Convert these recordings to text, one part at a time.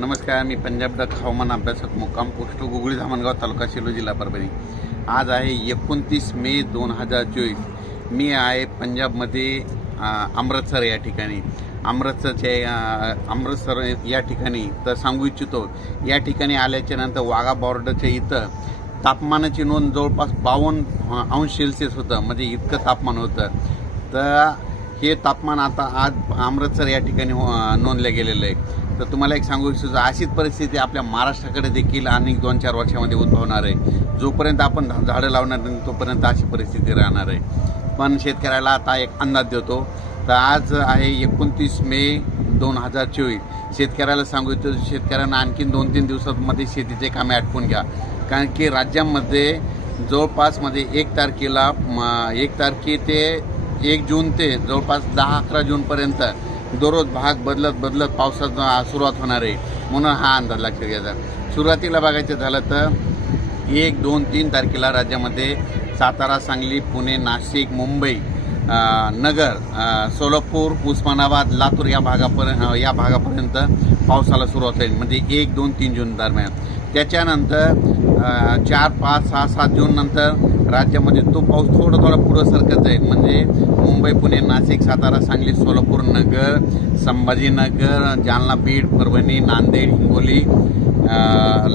नमस्कार, मी पंजाब डक हवामान अभ्यासक मुक्काम पोस्ट गुगळी धामणगाव तालुका सेलू जिल्हा परभणी। आज आहे 29 मे 2024। मी आहे पंजाबमध्ये अमृतसर या ठिकाणी। अमृतसर या ठिकाणी तर सांगू इच्छितो, या ठिकाणी आल्याच्या नंतर वाघा बॉर्डरच्या इथं तापमानाची नोंद जवळपास 52 अंश सेल्सिअस होतं, म्हणजे इतकं तापमान होतं। तर हे तापमान आता आज अमृतसर या ठिकाणी नोंदलं गेलेलं आहे। तर तुम्हाला एक सांगू इच्छितो, अशीच परिस्थिती आपल्या महाराष्ट्राकडे देखील आणि 2-4 वर्षामध्ये उद्भवणार आहे। जोपर्यंत आपण झाडं लावणार नाही तोपर्यंत अशी परिस्थिती राहणार आहे। पण शेतकऱ्याला आता एक अंदाज देतो। तर आज आहे 29 मे 2024। शेतकऱ्याला सांगू इच्छितो, शेतकऱ्यांना आणखीन 2-3 दिवसांमध्ये शेतीचे कामे आटपून घ्या, कारण की राज्यामध्ये जवळपास 1 तारखेला 1 तारखे ते 1 जून ते जवळपास 10-11 जूनपर्यंत दररोज भाग बदलत पावसाचा सुरुवात होणार आहे। म्हणून हा अंदाज लक्षात घ्यायचा। सुरुवातीला बघायचं झालं तर 1, 2, 3 तारखेला राज्यामध्ये सातारा, सांगली, पुणे, नाशिक, मुंबई, नगर, सोलापूर, उस्मानाबाद, लातूर या भागापर्यंत पावसाला सुरुवात होईल, म्हणजे 1, 2, 3 जून दरम्यान। त्याच्यानंतर 4, 5, 6, 7 जून नंतर राज्यामध्ये तो पाऊस थोडा पुढं सरकत जाईल, म्हणजे मुंबई, पुणे, नाशिक, सातारा, सांगली, सोलापूर, नगर, संभाजीनगर, जालना, बीड, परभणी, नांदेड, हिंगोली,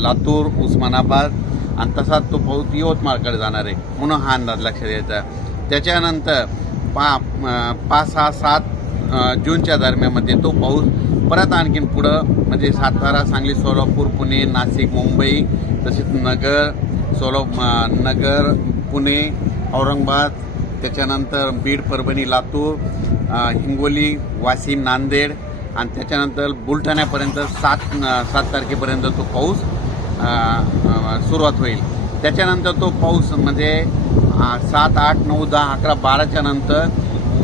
लातूर, उस्मानाबाद आणि तसाच तो पाऊस यवतमाळकडे जाणार आहे। म्हणून हा अंदाज लक्षात द्यायचा। त्याच्यानंतर 5, 6, 7 जूनच्या दरम्यानमध्ये तो पाऊस परत आणखीन पुढं, म्हणजे सातारा, सांगली, सोलापूर, पुणे, नाशिक, मुंबई, तसेच नगर, पुणे, औरंगाबाद, त्याच्यानंतर बीड, परभणी, लातूर, हिंगोली, वाशिम, नांदेड आणि त्याच्यानंतर बुलढाण्यापर्यंत 7 तारखेपर्यंत तो पाऊस सुरुवात होईल। त्याच्यानंतर तो पाऊस म्हणजे 7, 8, 9, 10, 11, 12च्या नंतर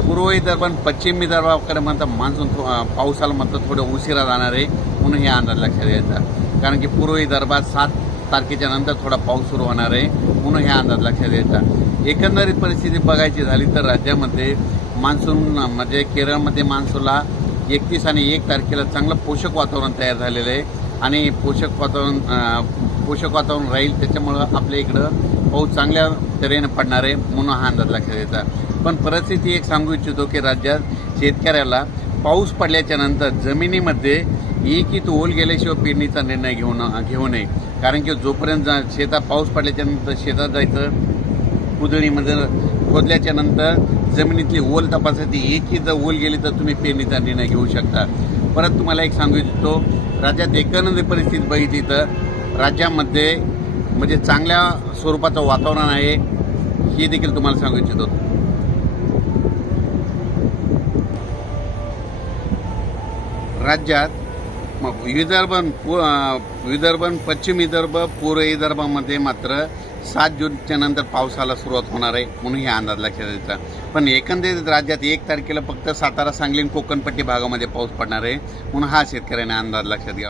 पूर्व विदर्भ आणि पश्चिम विदर्भाकडे म्हणतात मान्सून पावसाला म्हणतात थोडं उशिरा जाणार आहे। म्हणून हे अंदाज लक्षात घ्यायचा, कारण की पूर्व विदर्भात 7 तारखेच्या नंतर थोडा पाऊस सुरू होणार आहे। म्हणून हे अंदाज लक्षात घ्यायचा। एकंदरीत परिस्थिती बघायची झाली तर राज्यामध्ये मान्सून म्हणजे केरळमध्ये मान्सूनला 31 आणि 1 तारखेला चांगलं पोषक वातावरण तयार झालेलं आहे आणि पोषक वातावरण राहील। त्याच्यामुळं आपल्या इकडं पाऊस चांगल्या तऱ्हेने पडणार आहे। म्हणून हा अंदाज लक्षात घ्यायचा। पण परिस्थिती एक सांगू इच्छितो की राज्यात शेतकऱ्याला पाऊस पडल्याच्या नंतर जमिनीमध्ये एक ओल गेल्याशिवाय पेरणीचा निर्णय घेऊ नये, कारण की जोपर्यंत शेतात पाऊस पडल्याच्या नंतर शेतात जायचं, कुदळीमध्ये खोदल्याच्या नंतर जमिनीतली ओल तपासायची, एकही जर ओल गेली तर तुम्ही पेरणीचा निर्णय घेऊ शकता। परत तुम्हाला एक सांगू इच्छितो, राज्यात एकंदरीत परिस्थिती बघितली तर राज्यामध्ये म्हणजे चांगल्या स्वरूपाचं वातावरण आहे, हे देखील तुम्हाला सांगू इच्छितो। राज्यात विदर्भ, पश्चिम विदर्भ, पूर्व विदर्भामध्ये मात्र 7 जूनच्या नंतर पावसाला सुरुवात होणार आहे। म्हणून हे अंदाज लक्षात द्यायचा। पण एकंदरीत राज्यात 1 तारखेला फक्त सातारा, सांगली, कोकणपट्टी भागामध्ये पाऊस पडणार आहे। म्हणून हा शेतकऱ्यांना अंदाज लक्षात घ्या।